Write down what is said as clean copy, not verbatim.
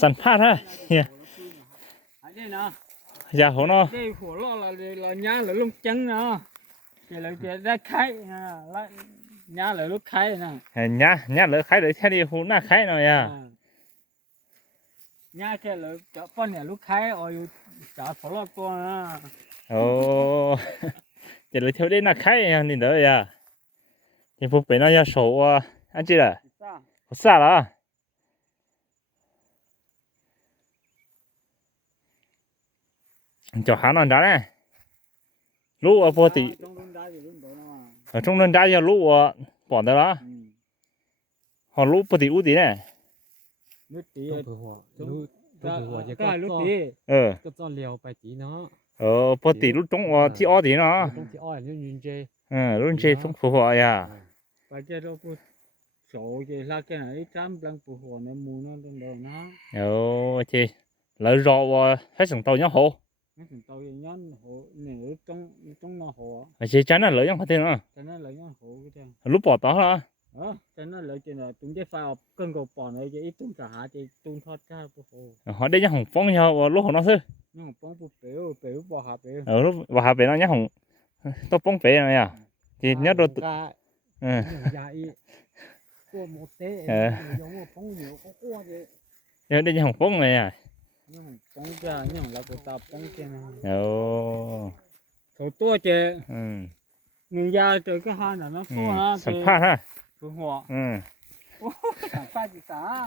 สันพาดฮะเฮียอย่าหัวเนาะ đây của là nhá là lúc trắng nó thì là cái ra khai là nhá là lúc khai nè ญาเหลือใครเหลือแค่นี้หูหน้าใครหน่อยอ่ะ nhá cái là cho con nhà lúc khai rồi trả phổ lọt con à โอ้จะเหลือเท่าได้หน้าใครนี่เด้ออ่ะที่พวกเป็นน่าจะโสอ่ะอันจีล่ะ ซาล่ะจะหาหน่อยได้เนี่ยรู้ว่าปกติตรงนั้นได้ยังรู้ว่าปอดได้ละhọรู้ปกติอู้ดีเนี่ย lúc tí ต้องหัวรู้ต้องหัวจะก็ lúc tí ก็จ้อนเลียวไปตีเนาะ ปกติรู้ตรงว่าที่อ้อดีเนาะ ตรงที่อ้อยนี่ยืนเจ รุ่นเชฟต้องผัวอ่ะ và cái đó có sổ cái là cái này trăm lần phù hộ nó mù nó trong đầu nó ที่แล้วรอว่าให้ส่งตัวยังโห nó thành tàu nhón hộ này trong nó hộ ไม่ใช่จันน่ะเหลือยังพอดีเนาะ cho nó lấy nhón hộ cái รู้ปอดต่อละ cho nó lấy cái này chúng cái phao cân cầu bỏ này cái ít tung cả hả cái tung thoát ra phù hộ họได้ยังหงฟ้องยาวรู้ของน้องซื้อ nhưng mà bóng phù bể bỏ hả bể รู้ว่าหาเป็นน้องยังหงต้องป้องเป๋อะไรอ่ะที่เนี้ยรถยาอีกลัวหมดเต้ยงว่าป้องเหนียวก็กลัวเลย เดี๋ยวได้ยังหงฟ้องเลยอ่ะ nhưng bóng ra nhưng là của tao bóng cái này โอ้ thổ tua chè อืม mình ra từ cái hai là nó có ha สัมภาษณ์ฮะ phù hộ อืม สัมภาษณ์gì sao